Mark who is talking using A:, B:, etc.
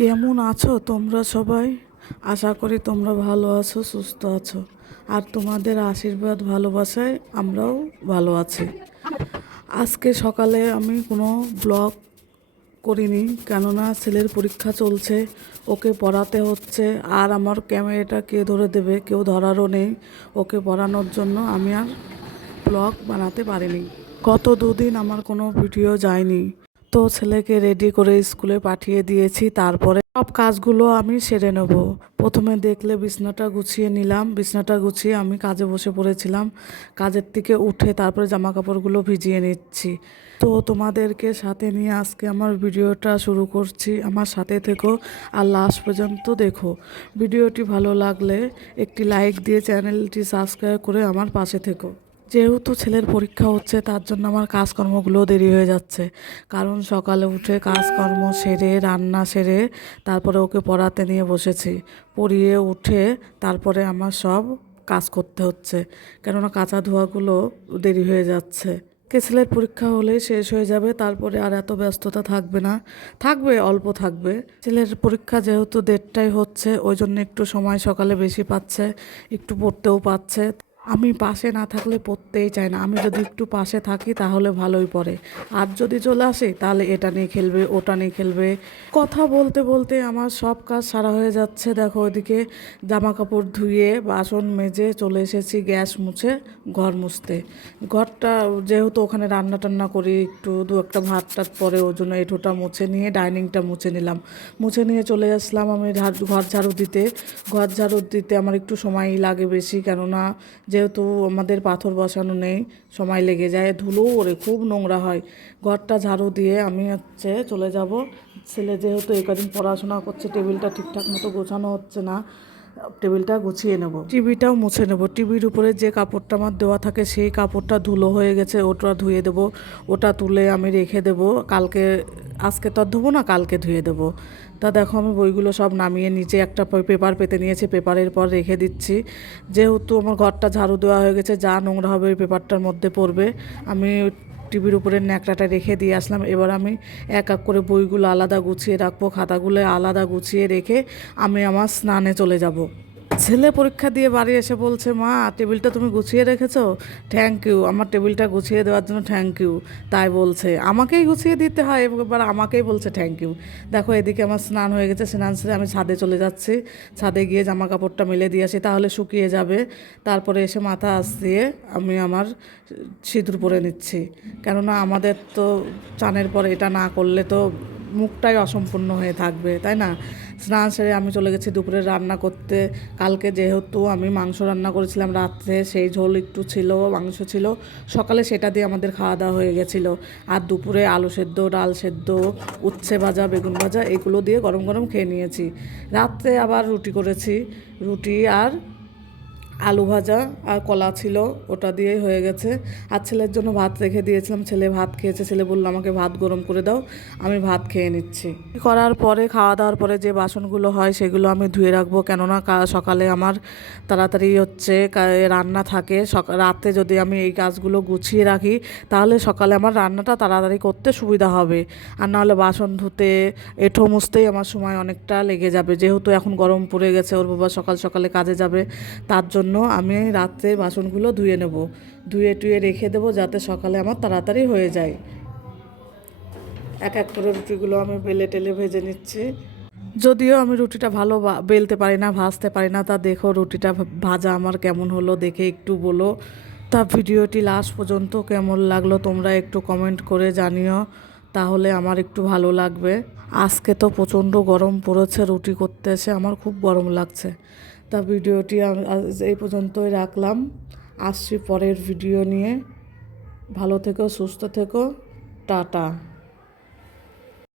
A: কেমন আছো তোমরা সবাই? আশা করি তোমরা ভালো আছো, সুস্থ আছো। আর তোমাদের আশীর্বাদ, ভালোবাসায় আমরাও ভালো আছি। আজকে সকালে আমি কোনো ব্লগ করিনি, কেননা ছেলের পরীক্ষা চলছে, ওকে পড়াতে হচ্ছে, আর আমার ক্যামেরাটা কে ধরে দেবে, কেউ ধরারও নেই। ওকে পড়ানোর জন্য আমি আর ব্লগ বানাতে পারিনি। গত দুদিন আমার কোনো ভিডিও যায়নি। তো ছেলেকে রেডি করে স্কুলে পাঠিয়ে দিয়েছি, তারপরে সব কাজগুলো আমি সেরে নেব। প্রথমে দেখলে বিছনাটা গুছিয়ে নিলাম, বিছনাটা গুছিয়ে আমি কাজে বসে পড়েছিলাম। কাজের থেকে উঠে তারপরে জামা কাপড়গুলো ভিজিয়ে নিচ্ছি। তো তোমাদেরকে সাথে নিয়ে আজকে আমার ভিডিওটা শুরু করছি। আমার সাথে থেকো আর লাস্ট পর্যন্ত দেখো। ভিডিওটি ভালো লাগলে একটি লাইক দিয়ে চ্যানেলটি সাবস্ক্রাইব করে আমার পাশে থেকো। যেহেতু ছেলের পরীক্ষা হচ্ছে, তার জন্য আমার কাজকর্মগুলো দেরি হয়ে যাচ্ছে। কারণ সকালে উঠে কাজকর্ম সেরে, রান্না সেরে, তারপরে ওকে পড়াতে নিয়ে বসেছি। পড়িয়ে উঠে তারপরে আমার সব কাজ করতে হচ্ছে। কেননা কাঁচা ধোয়াগুলো দেরি হয়ে যাচ্ছে। কে ছেলের পরীক্ষা হলেই শেষ হয়ে যাবে, তারপরে আর এত ব্যস্ততা থাকবে না। থাকবে, অল্প থাকবে। ছেলের পরীক্ষা যেহেতু দেড়টায় হচ্ছে, ওই জন্য একটু সময় সকালে বেশি পাচ্ছে, একটু পড়তেও পাচ্ছে। আমি পাশে না থাকলে পড়তেই চাই না। আমি যদি একটু পাশে থাকি তাহলে ভালোই পড়ে। আর যদি চলে আসে তাহলে এটা নিয়ে খেলবে, ওটা নিয়ে খেলবে। কথা বলতে বলতে আমার সব কাজ সারা হয়ে যাচ্ছে। দেখো ওইদিকে জামা কাপড় ধুয়ে বাসন মেজে চলে এসেছি গ্যাস মুছে ঘর মুছতে। ঘরটা যেহেতু ওখানে রান্না টান্না করি, একটু দু একটা ভাত টাত পরে ওই জন্য এঁঠোটা মুছে নিয়ে ডাইনিংটা মুছে নিলাম। মুছে নিয়ে চলে আসলাম আমি ঘর ঝাড়ু দিতে। ঘর ঝাড়ু দিতে আমার একটু সময়ই লাগে বেশি কেননা যেহেতু আমাদের পাথর বসানো নেই, সময় লেগে যায়, ধুলো ওরে খুব নোংরা হয়। ঘরটা ঝাড়ু দিয়ে আমি হচ্ছে চলে যাব। ছেলে যেহেতু এই কদিন পড়াশোনা করছে, টেবিলটা ঠিকঠাক মতো গোছানো হচ্ছে না। টেবিলটা গুছিয়ে নেব। টিভিটাও মুছে নেব। টিভির উপরে যে কাপড়টা আমার দেওয়া থাকে সেই কাপড়টা ধুলো হয়ে গেছে, ওটা ধুয়ে দেব। ওটা তুলে আমি রেখে দেব। কালকে, আজকে তো ধোবো না, কালকে ধুয়ে দেবো। তা দেখো আমি বইগুলো সব নামিয়ে নিচে একটা পেপার পেতে নিয়েছি, পেপারের পর রেখে দিচ্ছি। যেহেতু আমার ঘরটা ঝাড়ু দেওয়া হয়ে গেছে, যা নোংরা হবে ওই পেপারটার মধ্যে পড়বে। আমি টিভির উপরে ন্যাকড়াটা রেখে দিয়ে আসলাম। এবার আমি এক এক করে বইগুলো আলাদা গুছিয়ে রাখব, খাতাগুলো আলাদা গুছিয়ে রেখে আমি আমার স্নানে চলে যাব। ছেলে পরীক্ষা দিয়ে বাড়ি এসে বলছে, মা, টেবিলটা তুমি গুছিয়ে রেখেছো? থ্যাংক ইউ আমার টেবিলটা গুছিয়ে দেওয়ার জন্য থ্যাংক ইউ তাই বলছে। আমাকেই গুছিয়ে দিতে হয়, এবার আমাকেই বলছে থ্যাংক ইউ দেখো, এদিকে আমার স্নান হয়ে গেছে, স্নান সেরে আমি ছাদে চলে যাচ্ছি। ছাদে গিয়ে জামা কাপড়টা মেলে দিয়ে আসি, তাহলে শুকিয়ে যাবে। তারপরে এসে মাথা আসিয়ে আমি আমার সিঁদুর পরে নিচ্ছি। কেননা আমাদের তো চানের পর এটা না করলে তো মুখটাই অসম্পূর্ণ হয়ে থাকবে, তাই না? স্নান সেরে আমি চলে গেছি দুপুরে রান্না করতে। কালকে যেহেতু আমি মাংস রান্না করেছিলাম রাত্রে, সেই ঝোল একটু ছিল, মাংস ছিল। সকালে সেটা দিয়ে আমাদের খাওয়া দাওয়া হয়ে গেছিল। আর দুপুরে আলু সেদ্ধ, ডাল সেদ্ধ, উচ্ছে ভাজা, বেগুন ভাজা, এগুলো দিয়ে গরম গরম খেয়ে নিয়েছি। রাত্রে আবার রুটি করেছি, রুটি আর আলু ভাজা আর কলা ছিল, ওটা দিয়ে হয়ে গেছে। আর ছেলের জন্য ভাত রেখে দিয়েছিলাম। ছেলে ভাত খেয়েছে। ছেলে বলল, আমাকে ভাত গরম করে দাও, আমি ভাত খেয়ে নিচ্ছি। করার পরে, খাওয়া দাওয়ার পরে যে বাসনগুলো হয়, সেগুলো আমি ধুয়ে রাখব। কেননা সকালে আমার তাড়াতাড়ি হচ্ছে রান্না থাকে। রাতে যদি আমি এই কাজগুলো গুছিয়ে রাখি, তাহলে সকালে আমার রান্নাটা তাড়াতাড়ি করতে সুবিধা হবে। আর নাহলে বাসন ধুতে, এঁঠো মুছতেই আমার সময় অনেকটা লেগে যাবে। যেহেতু এখন গরম পড়ে গেছে, ওর বাবা সকাল সকালে কাজে যাবে, তার জন্য আমি রাত্রে বাসনগুলো ধুয়ে নেব। ধুয়ে টুয়ে রেখে দেবো যাতে সকালে আমার তাড়াতাড়ি হয়ে যায়। এক এক করে রুটিগুলো আমি বেলে টেলে ভেজে নিচ্ছি। যদিও আমি রুটিটা ভালো বেলতে পারি না, ভাজতে পারি না, তা দেখো রুটিটা ভাজা আমার কেমন হলো দেখে একটু বলো। তা ভিডিওটি লাস্ট পর্যন্ত কেমন লাগল তোমরা একটু কমেন্ট করে জানিও, তাহলে আমার একটু ভালো লাগবে। আজকে তো প্রচণ্ড গরম পড়েছে, রুটি করতে এসে আমার খুব গরম লাগছে। তা ভিডিওটি এই পর্যন্তই রাখলাম। আসছি পরের ভিডিও নিয়ে। ভালো থেকো সুস্থ থেকো। টাটা।